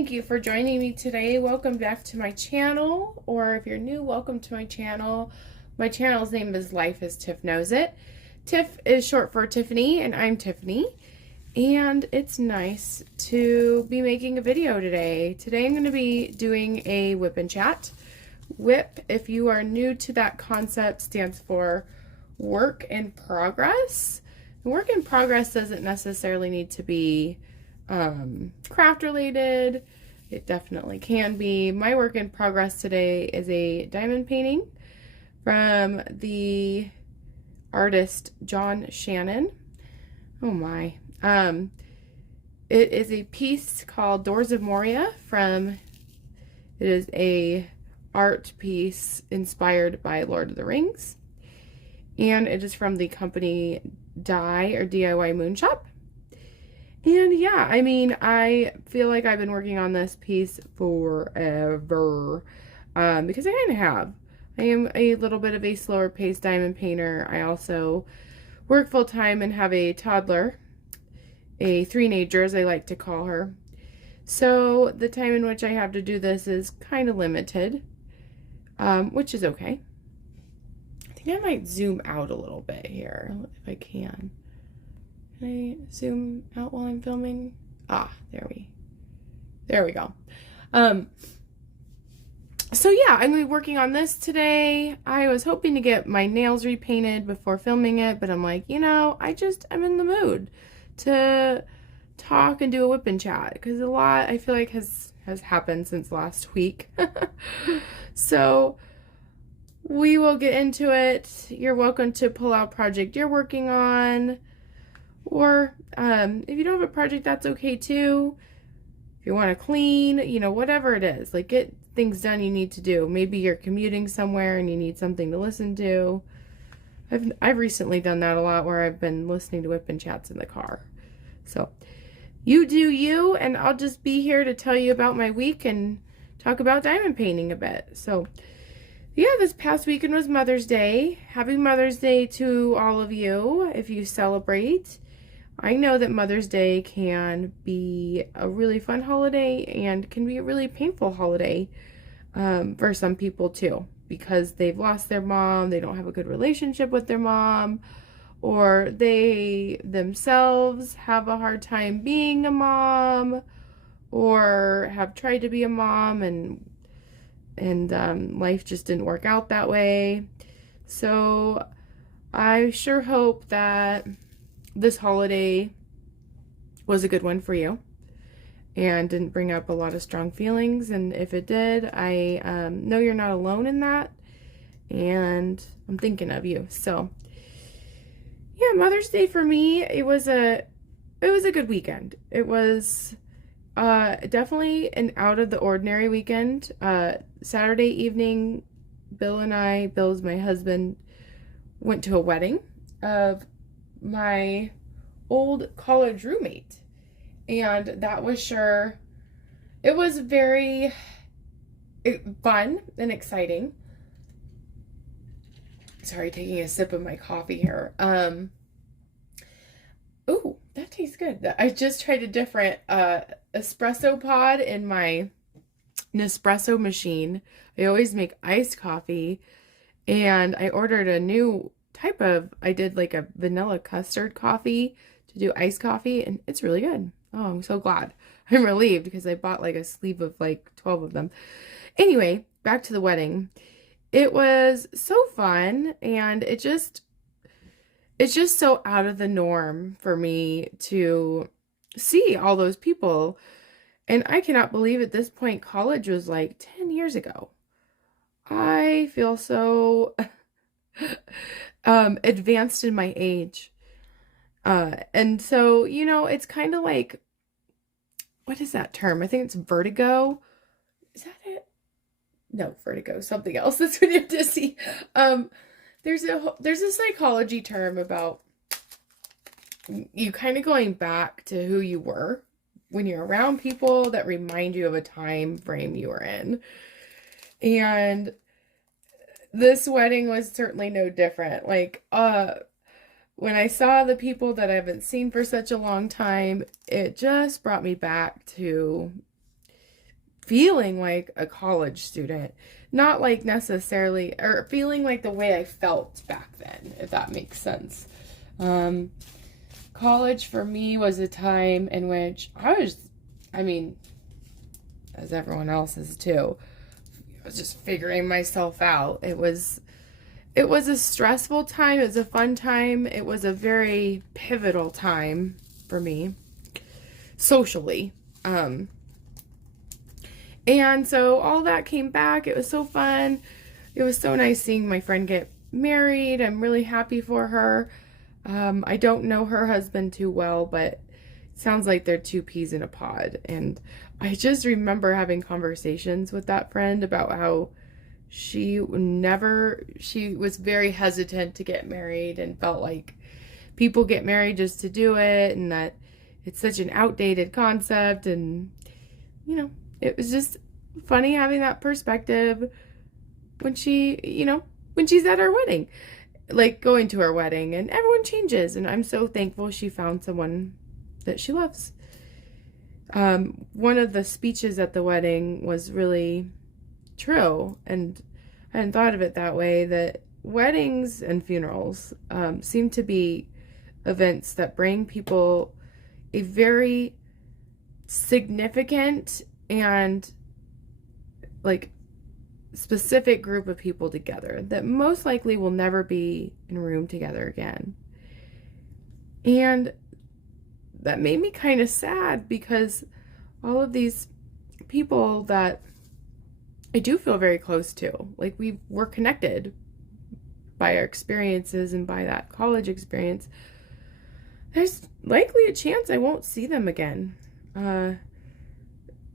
Thank you for joining me today. Welcome back to my channel, or if you're new, welcome to my channel. My channel's name is Life as Tiff Knows It. Tiff is short for Tiffany, and I'm Tiffany. And it's nice to be making a video today. Today I'm going to be doing a WIP and chat. WIP, if you are new to that concept, stands for work in progress. Work in progress doesn't necessarily need to be craft related. It definitely can be. My work in progress today is a diamond painting from the artist John Shannon. Oh my. It is a piece called Doors of Moria it is a art piece inspired by Lord of the Rings. And it is from the company DIY Moon Shop. And yeah, I mean, I feel like I've been working on this piece forever, because I kind of have. I am a little bit of a slower paced diamond painter. I also work full time and have a toddler, a three-nager as I like to call her. So the time in which I have to do this is kind of limited, which is okay. I think I might zoom out a little bit here if I can. Can I zoom out while I'm filming? Ah, there we go. So yeah, I'm gonna be working on this today. I was hoping to get my nails repainted before filming it, but I'm like, you know, I'm in the mood to talk and do a WIP and chat because a lot I feel like has happened since last week. So we will get into it. You're welcome to pull out a project you're working on. Or if you don't have a project, that's okay too. If you want to clean, you know, whatever it is, like get things done you need to do. Maybe you're commuting somewhere and you need something to listen to. I've recently done that a lot where I've been listening to WIP and chats in the car. So you do you, and I'll just be here to tell you about my week and talk about diamond painting a bit. So yeah, this past weekend was Mother's Day. Happy Mother's Day to all of you if you celebrate. I know that Mother's Day can be a really fun holiday and can be a really painful holiday for some people too, because they've lost their mom, they don't have a good relationship with their mom, or they themselves have a hard time being a mom, or have tried to be a mom and life just didn't work out that way. So I sure hope that this holiday was a good one for you and didn't bring up a lot of strong feelings. And if it did, I know you're not alone in that, and I'm thinking of you. So yeah, Mother's Day for me, it was a good weekend. It was definitely an out of the ordinary weekend. Saturday evening, Bill's my husband, went to a wedding of my old college roommate, and that was it was very fun and exciting. Sorry, taking a sip of my coffee here. Oh, that tastes good. I just tried a different espresso pod in my Nespresso machine. I always make iced coffee, and I ordered a new type I did like a vanilla custard coffee to do iced coffee, and it's really good. Oh, I'm so glad. I'm relieved because I bought like a sleeve of like 12 of them. Anyway, back to the wedding. It was so fun, and it's just so out of the norm for me to see all those people. And I cannot believe at this point college was like 10 years ago. I feel so advanced in my age. And so, you know, it's kind of like, what is that term? I think it's vertigo. Is that it? No, vertigo, something else. That's when you're dizzy. There's a psychology term about you kind of going back to who you were when you're around people that remind you of a time frame you were in. And this wedding was certainly no different. Like, when I saw the people that I haven't seen for such a long time, it just brought me back to feeling like a college student, not like necessarily, or feeling like the way I felt back then, if that makes sense. College for me was a time in which I mean, as everyone else is too, I was just figuring myself out. It was a stressful time. It was a fun time. It was a very pivotal time for me socially. And so all that came back. It was so fun. It was so nice seeing my friend get married. I'm really happy for her. I don't know her husband too well, but it sounds like they're two peas in a pod. And I just remember having conversations with that friend about how she was very hesitant to get married and felt like people get married just to do it, and that it's such an outdated concept. And, it was just funny having that perspective when she's at her wedding, like going to her wedding, and everyone changes. And I'm so thankful she found someone that she loves. One of the speeches at the wedding was really true, and I hadn't thought of it that way, that weddings and funerals seem to be events that bring people a very significant and like specific group of people together that most likely will never be in a room together again. And that made me kind of sad, because all of these people that I do feel very close to, like we're connected by our experiences and by that college experience, there's likely a chance I won't see them again.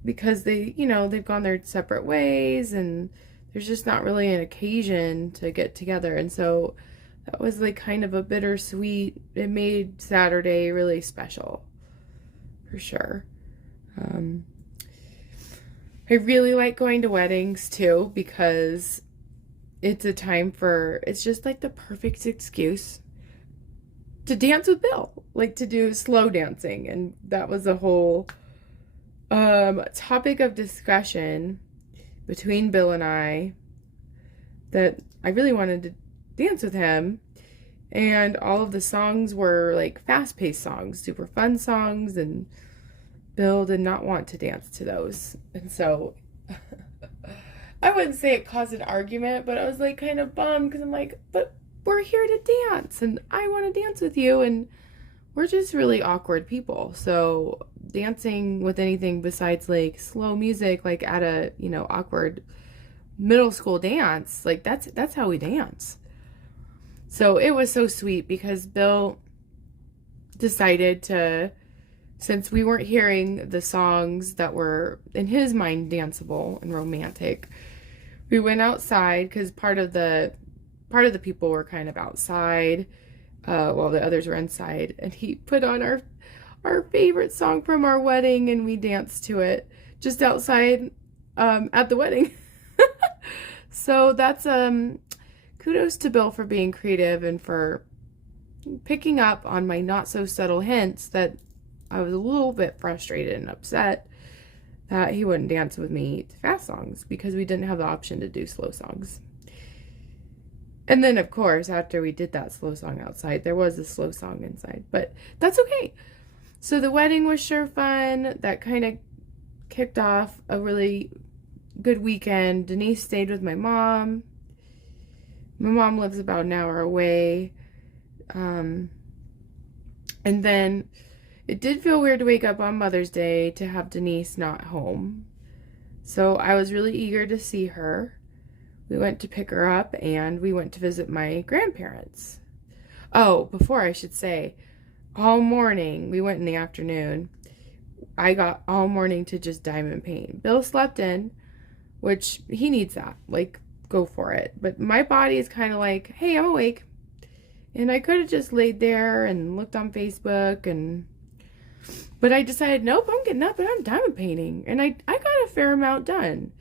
Because they've gone their separate ways, and there's just not really an occasion to get together. And so that was like kind of a bittersweet, it made Saturday really special, for sure. I really like going to weddings too, because it's just like the perfect excuse to dance with Bill, like to do slow dancing. And that was a whole topic of discussion between Bill and I, that I really wanted to dance with him. And all of the songs were like fast-paced songs, super fun songs, and Bill did not want to dance to those. And so I wouldn't say it caused an argument, but I was like kind of bummed, because I'm like, but we're here to dance and I want to dance with you, and we're just really awkward people. So dancing with anything besides like slow music, like at a, awkward middle school dance, like that's how we dance. So it was so sweet, because Bill decided to, since we weren't hearing the songs that were in his mind danceable and romantic, we went outside, because part of the people were kind of outside while the others were inside, and he put on our favorite song from our wedding, and we danced to it just outside at the wedding. So that's kudos to Bill for being creative and for picking up on my not so subtle hints that I was a little bit frustrated and upset that he wouldn't dance with me to fast songs, because we didn't have the option to do slow songs. And then, of course, after we did that slow song outside, there was a slow song inside, but that's okay. So the wedding was sure fun. That kind of kicked off a really good weekend. Denise stayed with my mom. My mom lives about an hour away. And then it did feel weird to wake up on Mother's Day to have Denise not home. So I was really eager to see her. We went to pick her up, and we went to visit my grandparents. Oh, before I should say, all morning, we went in the afternoon. I got all morning to just diamond paint. Bill slept in, which he needs that. Like, go for it. But my body is kind of like, hey, I'm awake. And I could have just laid there and looked on Facebook, but I decided, nope, I'm getting up and I'm diamond painting. And I got a fair amount done.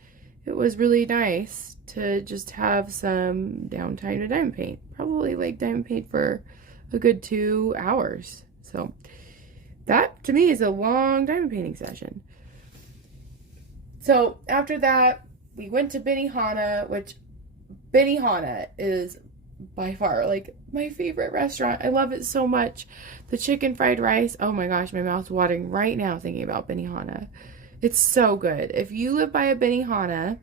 It was really nice to just have some downtime to diamond paint. Probably like diamond paint for a good 2 hours. So that to me is a long diamond painting session. So after that, we went to Benihana, which Benihana is by far like my favorite restaurant. I love it so much. The chicken fried rice, oh my gosh, my mouth's watering right now thinking about Benihana. It's so good. If you live by a Benihana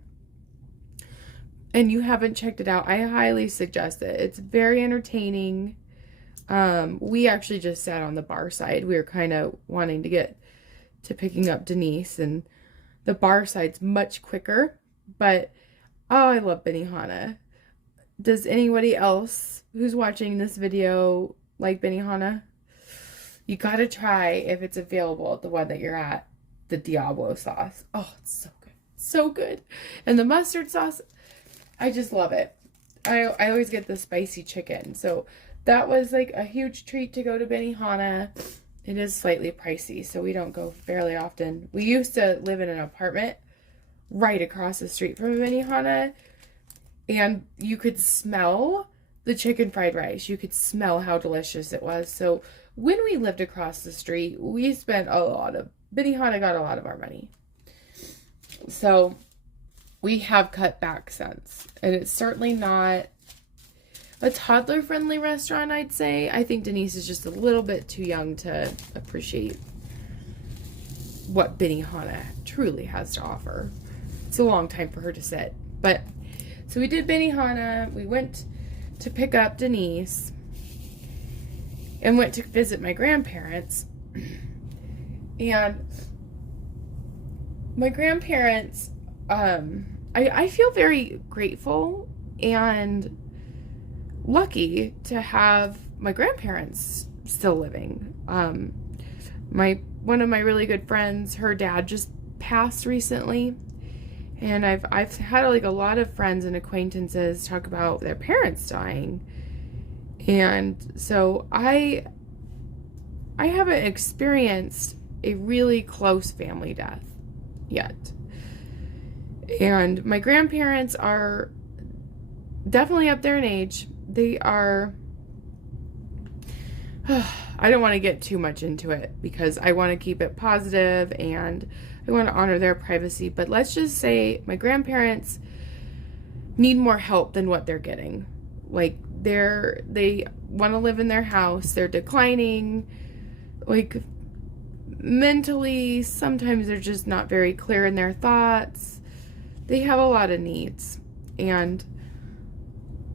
and you haven't checked it out, I highly suggest it. It's very entertaining. We actually just sat on the bar side. We were kind of wanting to get to picking up Denise, and the bar side's much quicker, but oh, I love Benihana. Does anybody else who's watching this video like Benihana? You gotta try, if it's available at the one that you're at, the Diablo sauce. Oh, it's so good. So good. And the mustard sauce, I just love it. I always get the spicy chicken. So that was like a huge treat to go to Benihana. It is slightly pricey, so we don't go fairly often. We used to live in an apartment right across the street from Benihana, and you could smell the chicken fried rice. You could smell how delicious it was. So when we lived across the street, we spent Benihana got a lot of our money. So we have cut back since, and it's certainly not a toddler-friendly restaurant, I'd say. I think Denise is just a little bit too young to appreciate what Benihana truly has to offer. It's a long time for her to sit. But, so we did Benihana. We went to pick up Denise and went to visit my grandparents. And my grandparents, I feel very grateful and lucky to have my grandparents still living. One of my really good friends, her dad just passed recently, and I've had like a lot of friends and acquaintances talk about their parents dying, and so I haven't experienced a really close family death yet. And my grandparents are definitely up there in age. They are, I don't want to get too much into it because I want to keep it positive and I want to honor their privacy. But let's just say my grandparents need more help than what they're getting. Like they want to live in their house. They're declining. Like mentally, sometimes they're just not very clear in their thoughts. They have a lot of needs, and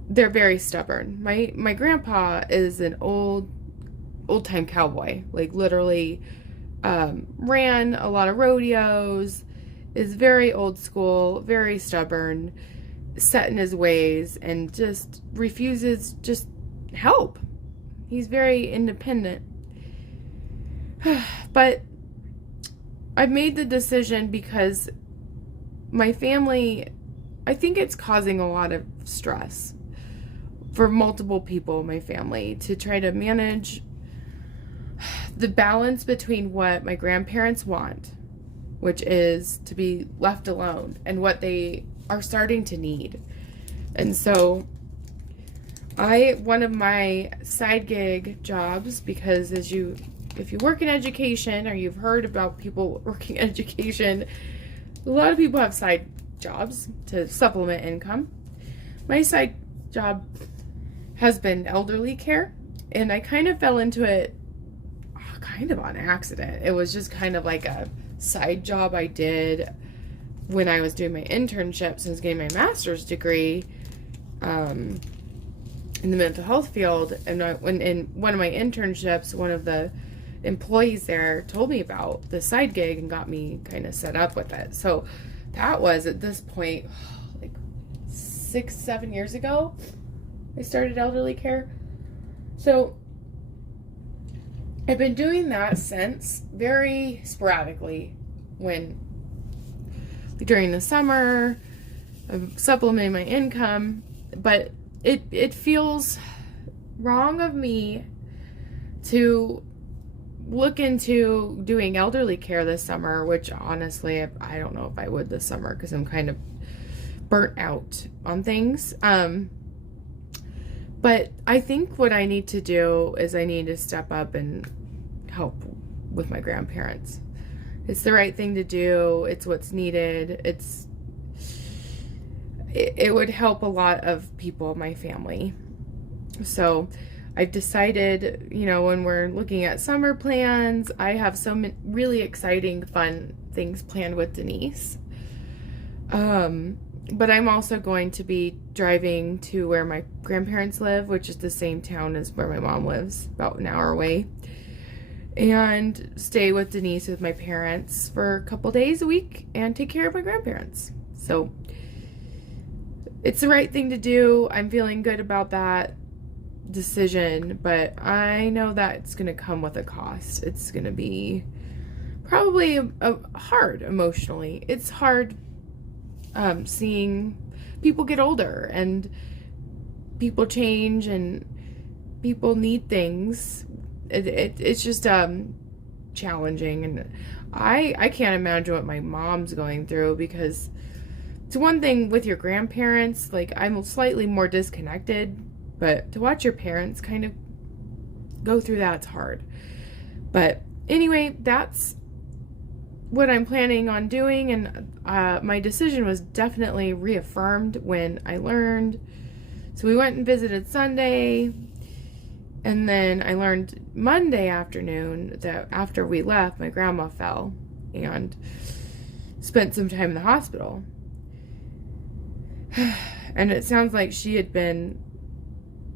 they're very stubborn. My grandpa is an old-time cowboy. Like, literally ran a lot of rodeos, is very old school, very stubborn, set in his ways, and just refuses just help. He's very independent. But I've made the decision because my family, I think it's causing a lot of stress for multiple people in my family to try to manage the balance between what my grandparents want, which is to be left alone, and what they are starting to need. And so one of my side gig jobs, because if you work in education, or you've heard about people working in education, a lot of people have side jobs to supplement income. My side job has been elderly care, and I kind of fell into it kind of on accident. It was just kind of like a side job I did when I was doing my internship since getting my master's degree in the mental health field. And when in one of my internships, one of the employees there told me about the side gig and got me kind of set up with it. So that was, at this point, like 6-7 years ago, I started elderly care. So I've been doing that since, very sporadically, during the summer, I'm supplementing my income, but it feels wrong of me to look into doing elderly care this summer, which honestly, I don't know if I would this summer because I'm kind of burnt out on things. But I think what I need to do is I need to step up and help with my grandparents. It's the right thing to do. It's what's needed. It would help a lot of people in my family. So I've decided, when we're looking at summer plans, I have some really exciting, fun things planned with Denise. But I'm also going to be driving to where my grandparents live, which is the same town as where my mom lives, about an hour away, and stay with Denise with my parents for a couple days a week and take care of my grandparents. So it's the right thing to do. I'm feeling good about that decision, but I know that it's going to come with a cost. It's going to be probably hard emotionally. It's hard seeing people get older and people change and people need things. It's just challenging, and I can't imagine what my mom's going through, because it's one thing with your grandparents, like I'm slightly more disconnected, but to watch your parents kind of go through that's hard. But anyway, that's what I'm planning on doing, and my decision was definitely reaffirmed when I learned. So we went and visited Sunday, and then I learned Monday afternoon that after we left, my grandma fell and spent some time in the hospital. And it sounds like she had been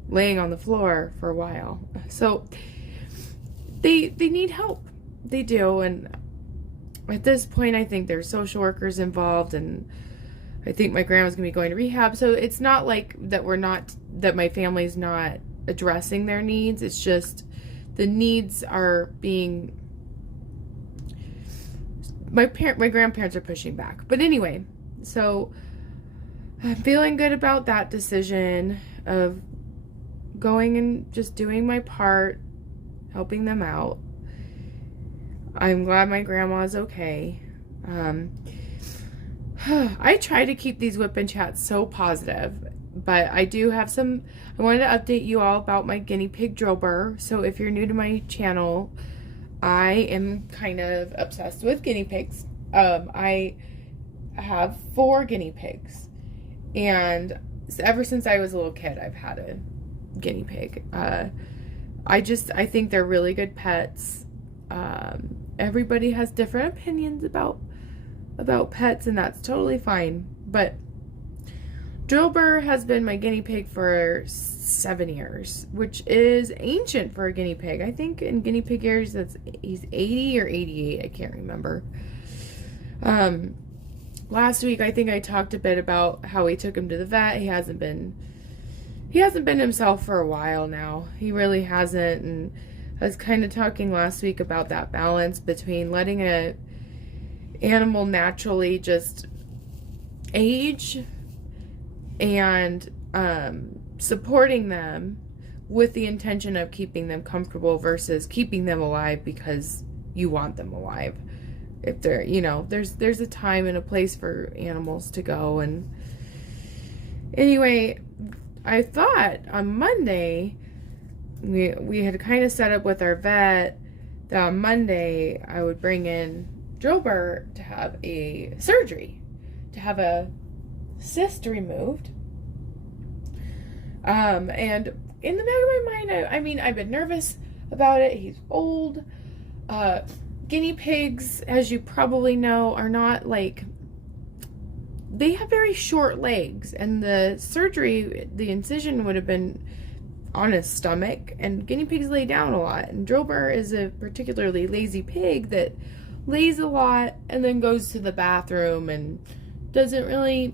laying on the floor for a while. So they need help. They do, and at this point, I think there's social workers involved, and I think my grandma's gonna be going to rehab. So it's not like that that my family's not addressing their needs. It's just the needs are being, my grandparents are pushing back. But anyway, so I'm feeling good about that decision of going and just doing my part, helping them out. I'm glad my grandma's okay. I try to keep these WIP and chats so positive, but I do have I wanted to update you all about my guinea pig drill burr. So if you're new to my channel, I am kind of obsessed with guinea pigs. I have 4 guinea pigs, and ever since I was a little kid, I've had a guinea pig. I think they're really good pets. Everybody has different opinions about pets, and that's totally fine. But Drillbur has been my guinea pig for 7 years, which is ancient for a guinea pig. I think in guinea pig years, he's 80 or 88. I can't remember. Last week, I think I talked a bit about how we took him to the vet. He hasn't been himself for a while now. He really hasn't. And I was kind of talking last week about that balance between letting an animal naturally just age and supporting them with the intention of keeping them comfortable versus keeping them alive because you want them alive. If they're, there's a time and a place for animals to go. And anyway, I thought on Monday, we had kind of set up with our vet that on Monday I would bring in Drillbur to have a surgery, to have a cyst removed. And in the back of my mind, I've been nervous about it. He's old. Guinea pigs, as you probably know, are not they have very short legs, and the surgery, the incision would have been on his stomach, and guinea pigs lay down a lot, and Drillbur is a particularly lazy pig that lays a lot and then goes to the bathroom and doesn't really,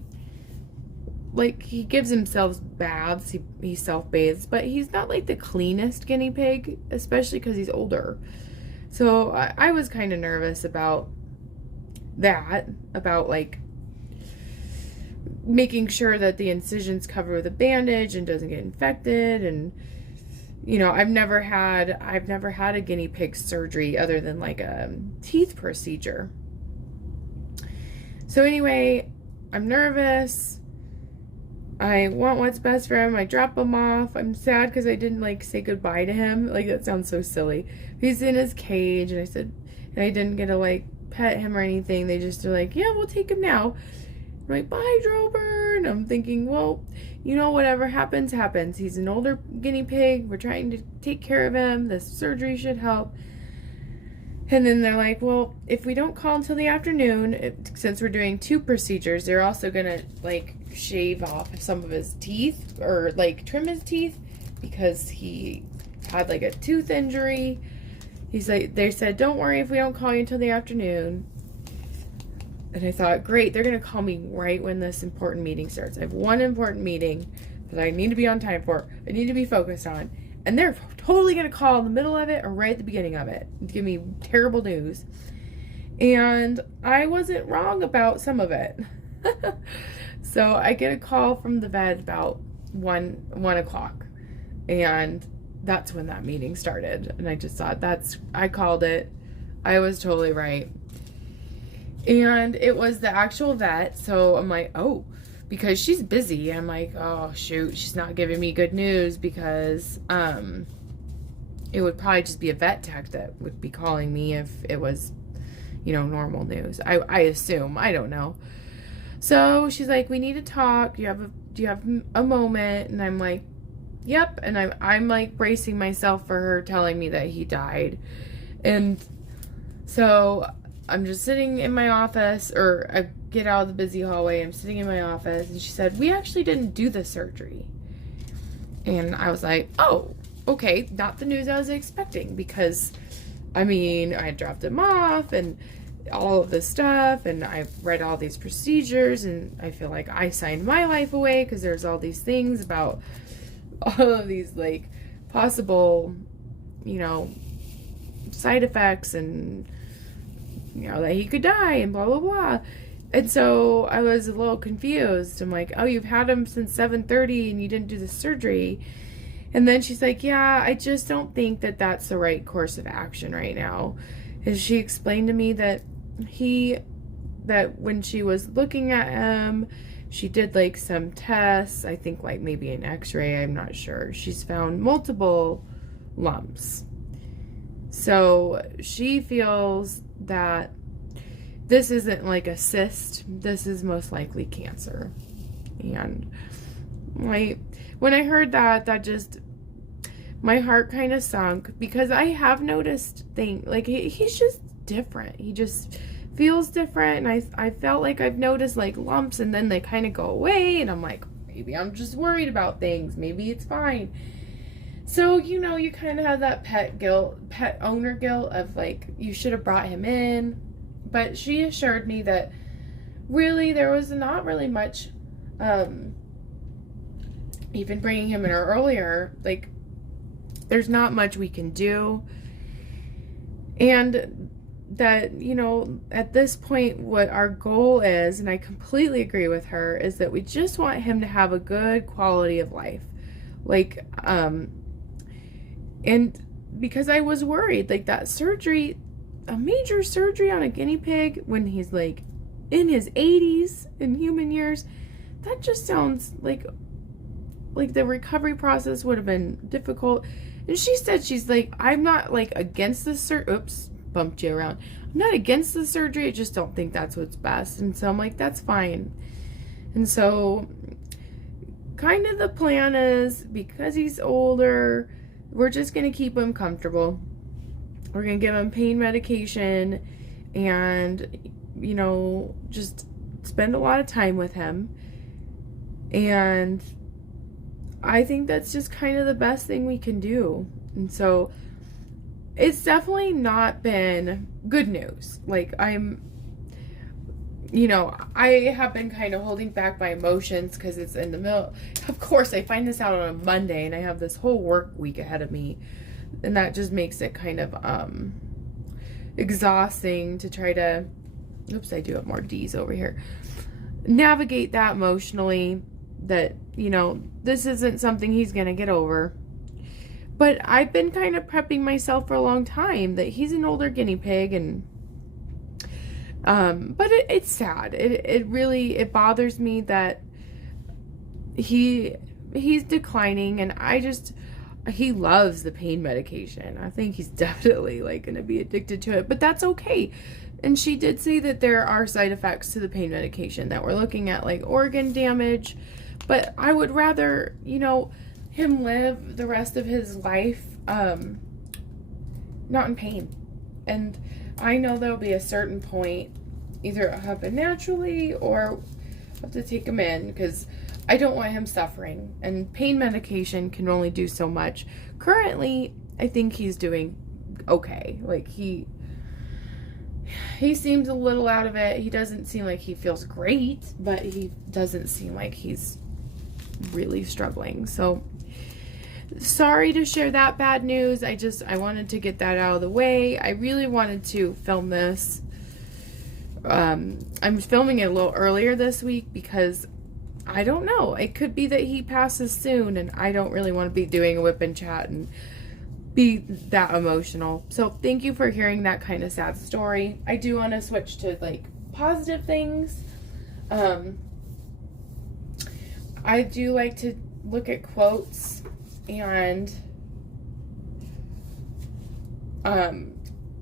he gives himself baths, he self-bathes, but he's not the cleanest guinea pig, especially because he's older. So I was kind of nervous about that, about making sure that the incision's covered with a bandage and doesn't get infected. And I've never had a guinea pig surgery other than a teeth procedure. So anyway, I'm nervous. I want what's best for him. I drop him off. I'm sad because I didn't say goodbye to him. That sounds so silly. He's in his cage, and I didn't get to pet him or anything. They just are like, yeah, we'll take him now. I'm like, bye, Drober. And I'm thinking, well, whatever happens, happens. He's an older guinea pig. We're trying to take care of him. This surgery should help. And then they're like, well, if we don't call until the afternoon, since we're doing 2 procedures, they're also going to, like, shave off some of his teeth or, like, trim his teeth because he had, like, a tooth injury. They said, don't worry if we don't call you until the afternoon. And I thought, great, they're going to call me right when this important meeting starts. I have one important meeting that I need to be on time for. I need to be focused on. And they're totally going to call in the middle of it or right at the beginning of it and give me terrible news. And I wasn't wrong about some of it. So I get a call from the vet about 1 o'clock. And that's when that meeting started. And I just thought, I called it. I was totally right. And it was the actual vet. So I'm like, oh, because she's busy. I'm like, oh, shoot, she's not giving me good news because it would probably just be a vet tech that would be calling me if it was, normal news. I assume. I don't know. So she's like, we need to talk. Do you have a moment? And I'm like, yep. And I'm like bracing myself for her telling me that he died. And so I'm just sitting in my office, or I get out of the busy hallway. I'm sitting in my office, and she said, we actually didn't do the surgery. And I was like, oh, okay, not the news I was expecting, because, I had dropped him off, and all of this stuff, and I've read all these procedures, and I feel like I signed my life away, because there's all these things about all of these, like, possible, side effects, and that he could die and blah, blah, blah. And so I was a little confused. I'm like, oh, you've had him since 7:30 and you didn't do the surgery. And then she's like, yeah, I just don't think that that's the right course of action right now. And she explained to me that when she was looking at him, she did like some tests, I think like maybe an x-ray, I'm not sure. She's found multiple lumps. So she feels that this isn't like a cyst. This is most likely cancer. And when I heard that just, my heart kind of sunk, because I have noticed things, like he's just different. He just feels different. And I felt like I've noticed like lumps and then they kind of go away. And I'm like, maybe I'm just worried about things. Maybe it's fine. So, you kind of have that pet owner guilt of like, you should have brought him in. But she assured me that really there was not really much, even bringing him in earlier, like, there's not much we can do. And that, at this point, what our goal is, and I completely agree with her, is that we just want him to have a good quality of life. Like, and because I was worried, like that surgery, a major surgery on a guinea pig when he's like in his 80s in human years, that just sounds like the recovery process would have been difficult. And she said, she's like, I'm not like against the oops, bumped you around. I'm not against the surgery. I just don't think that's what's best. And so I'm like, that's fine. And so kind of the plan is, because he's older, we're just going to keep him comfortable. We're going to give him pain medication and, just spend a lot of time with him. And I think that's just kind of the best thing we can do. And so it's definitely not been good news. Like I have been kind of holding back my emotions because it's in the middle. Of course, I find this out on a Monday and I have this whole work week ahead of me. And that just makes it kind of exhausting to try to, oops, I do have more D's over here, navigate that emotionally, that, this isn't something he's going to get over. But I've been kind of prepping myself for a long time that he's an older guinea pig, and but it's sad. It really bothers me that he's declining, and he loves the pain medication. I think he's definitely like going to be addicted to it, but that's okay, And she did say that there are side effects to the pain medication, that we're looking at like organ damage. But I would rather, you know, him live the rest of his life not in pain. And I know there'll be a certain point, either it'll happen naturally or I'll have to take him in, because I don't want him suffering. And pain medication can only do so much. Currently, I think he's doing okay. Like, he seems a little out of it. He doesn't seem like he feels great, but he doesn't seem like he's really struggling. So sorry to share that bad news. I wanted to get that out of the way. I really wanted to film this. I'm filming it a little earlier this week because I don't know. It could be that he passes soon, and I don't really want to be doing a whip and chat and be that emotional. So thank you for hearing that kind of sad story. I do want to switch to like positive things. I do like to look at quotes, and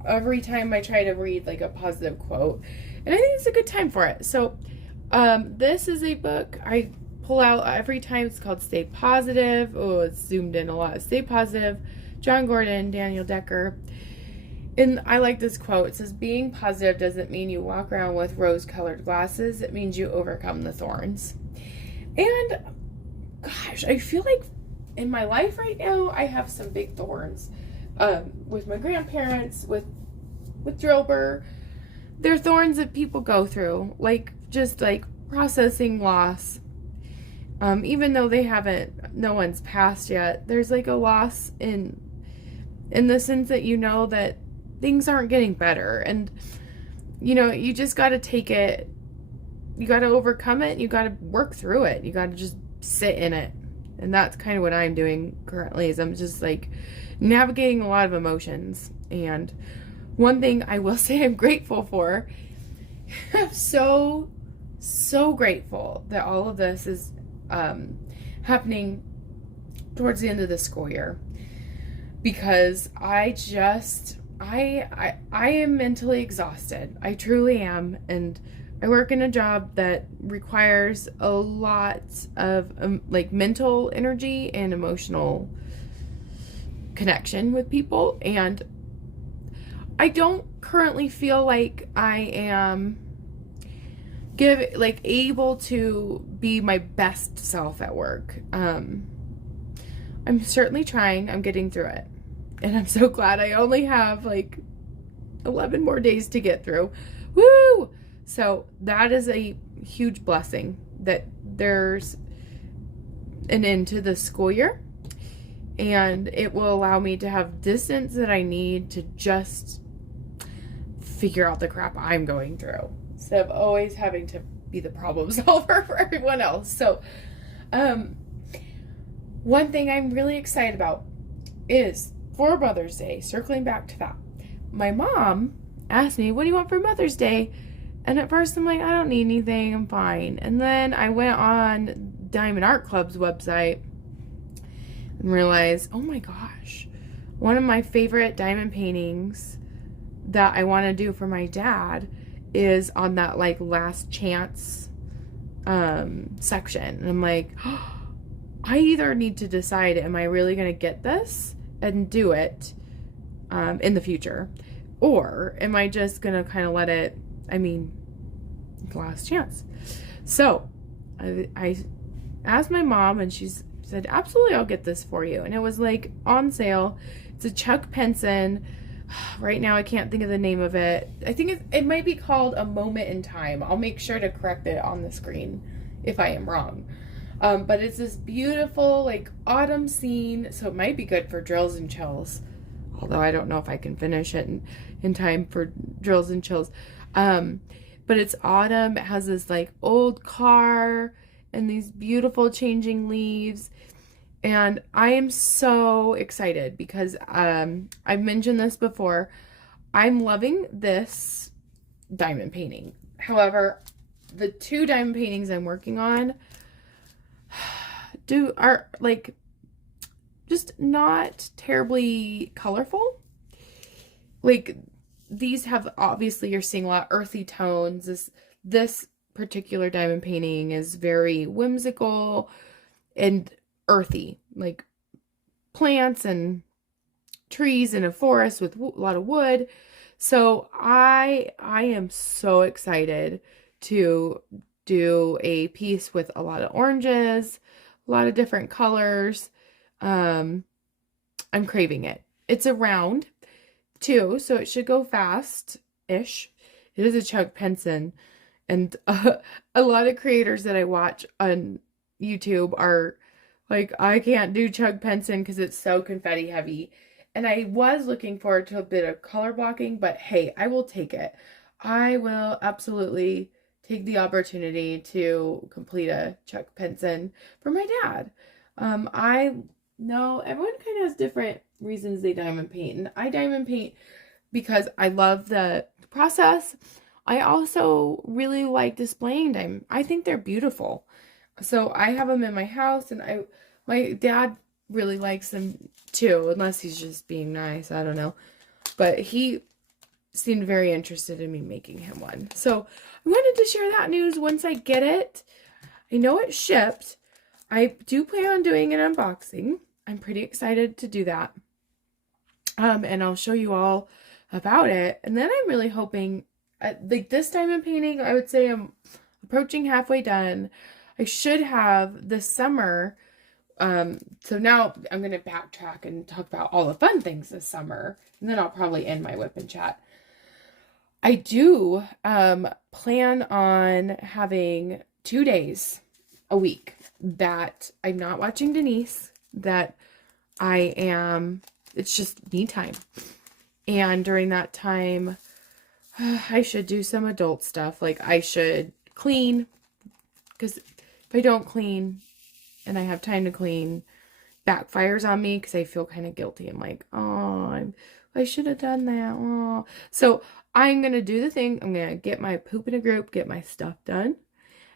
every time I try to read like a positive quote, and I think it's a good time for it. So this is a book I pull out every time. It's called Stay Positive. Oh, it's zoomed in a lot. Stay Positive, John Gordon, Daniel Decker. And I like this quote. It says, being positive doesn't mean you walk around with rose-colored glasses. It means you overcome the thorns. And gosh, I feel like in my life right now, I have some big thorns. With my grandparents, with Drillbur. They're thorns that people go through. Like, just like processing loss. Even though no one's passed yet, there's like a loss in the sense that you know that things aren't getting better. And, you know, you just got to take it. You got to overcome it. You got to work through it. You got to just sit in it. And that's kind of what I'm doing currently, is I'm just like navigating a lot of emotions. And one thing I will say I'm grateful for, I'm so grateful that all of this is happening towards the end of the school year, because I am mentally exhausted. I truly am. And I work in a job that requires a lot of like mental energy and emotional connection with people, and I don't currently feel like I am able to be my best self at work. I'm certainly trying. I'm getting through it, and I'm so glad I only have like 11 more days to get through. Woo! So that is a huge blessing that there's an end to the school year, and it will allow me to have distance that I need to just figure out the crap I'm going through, instead of always having to be the problem solver for everyone else. So one thing I'm really excited about is for Mother's Day, circling back to that, my mom asked me, what do you want for Mother's Day? And at first I'm like, I don't need anything, I'm fine. And then I went on Diamond Art Club's website and realized, oh my gosh, one of my favorite diamond paintings that I want to do for my dad is on that like last chance section. And I'm like, oh, I either need to decide, am I really going to get this and do it in the future? Or am I just going to kind of let it, last chance. So I asked my mom, and she said, absolutely, I'll get this for you. And it was like on sale. It's a Chuck Penson. Right now I can't think of the name of it. I think it might be called A Moment in Time. I'll make sure to correct it on the screen if I am wrong. But it's this beautiful like autumn scene, so it might be good for drills and chills. Although I don't know if I can finish it in time for drills and chills. But it's autumn. It has this like old car and these beautiful changing leaves. And I am so excited because I've mentioned this before. I'm loving this diamond painting. However, the two diamond paintings I'm working on are like just not terribly colorful. Like, these have, obviously you're seeing a lot of earthy tones. This particular diamond painting is very whimsical and earthy, like plants and trees in a forest with a lot of wood. So I am so excited to do a piece with a lot of oranges, a lot of different colors. I'm craving it. It's a round too, so it should go fast-ish. It is a Chuck Penson, and a lot of creators that I watch on YouTube are like, I can't do Chug Penson because it's so confetti heavy. And I was looking forward to a bit of color blocking, but hey, I will take it. I will absolutely take the opportunity to complete a Chuck Penson for my dad. I know everyone kind of has different reasons they diamond paint, and I diamond paint because I love the process. I also really like displaying them. I think they're beautiful. So I have them in my house, and my dad really likes them too, unless he's just being nice. I don't know. But he seemed very interested in me making him one. So I wanted to share that news once I get it. I know it's shipped. I do plan on doing an unboxing. I'm pretty excited to do that. And I'll show you all about it. And then I'm really hoping, like this diamond painting, I would say I'm approaching halfway done. I should have this summer. So now I'm going to backtrack and talk about all the fun things this summer. And then I'll probably end my WIP and chat. I do plan on having 2 days a week that I'm not watching Denise, that it's just me time. And during that time, I should do some adult stuff. Like I should clean, because if I don't clean and I have time to clean, backfires on me because I feel kind of guilty. I'm like, oh, I should have done that. Oh. So I'm going to do the thing. I'm going to get my poop in a group, get my stuff done.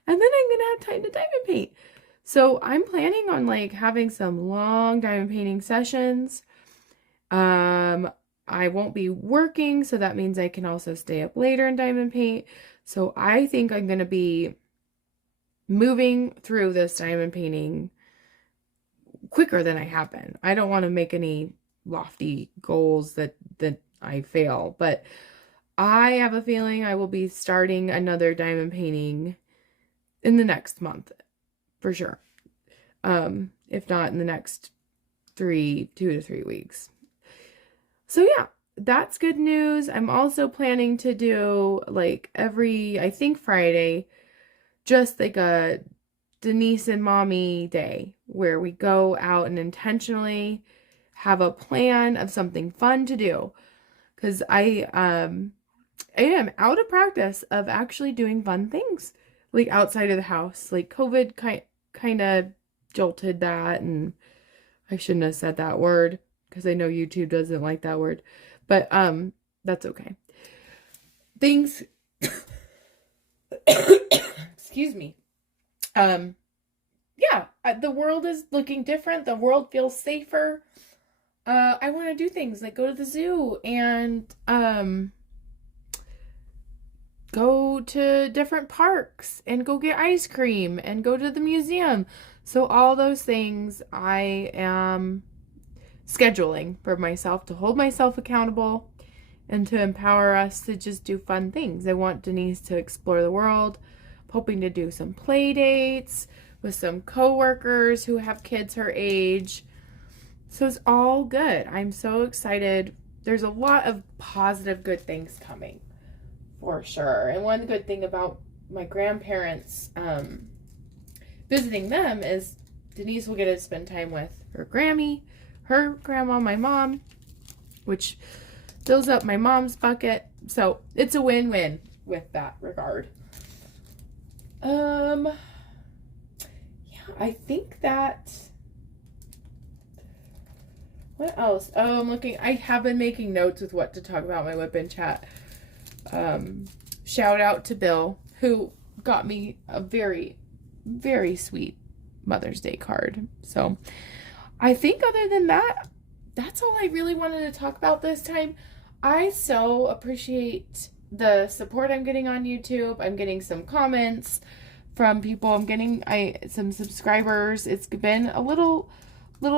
And then I'm going to have time to diamond paint. So I'm planning on like having some long diamond painting sessions. I won't be working, so that means I can also stay up later and diamond paint. So I think I'm going to be moving through this diamond painting quicker than I have been. I don't want to make any lofty goals that I fail, but I have a feeling I will be starting another diamond painting in the next month for sure. If not in the next 2 to 3 weeks. So yeah, that's good news. I'm also planning to do like every, I think Friday, just like a Denise and Mommy day where we go out and intentionally have a plan of something fun to do. Because I am out of practice of actually doing fun things like outside of the house. Like COVID kind of jolted that, and I shouldn't have said that word because I know YouTube doesn't like that word, but that's okay. Things excuse me. Yeah, the world is looking different. The world feels safer. I want to do things like go to the zoo and go to different parks and go get ice cream and go to the museum. So all those things I am scheduling for myself to hold myself accountable and to empower us to just do fun things. I want Denise to explore the world. I'm hoping to do some play dates with some coworkers who have kids her age. So it's all good. I'm so excited. There's a lot of positive, good things coming for sure. And one good thing about my grandparents visiting them is Denise will get to spend time with her Grammy, her grandma, my mom, which fills up my mom's bucket. So it's a win-win with that regard. Yeah, I think that, what else? Oh, I have been making notes with what to talk about in my WIP and chat. Shout out to Bill, who got me a very, very sweet Mother's Day card. So I think other than that, that's all I really wanted to talk about this time. I so appreciate the support I'm getting on YouTube. I'm getting some comments from people. I'm getting some subscribers. It's been a little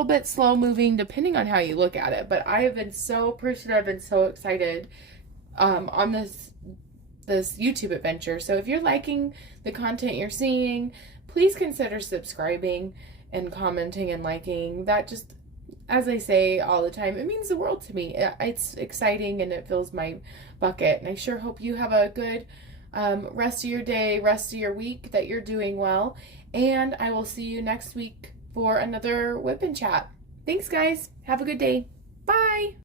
bit slow moving depending on how you look at it, but I have been so appreciative and so excited on this YouTube adventure. So if you're liking the content you're seeing, please consider subscribing and commenting and liking. That just, as I say all the time, it means the world to me. It's exciting and it fills my bucket. And I sure hope you have a good rest of your day, rest of your week, that you're doing well. And I will see you next week for another Whip and Chat. Thanks, guys. Have a good day. Bye.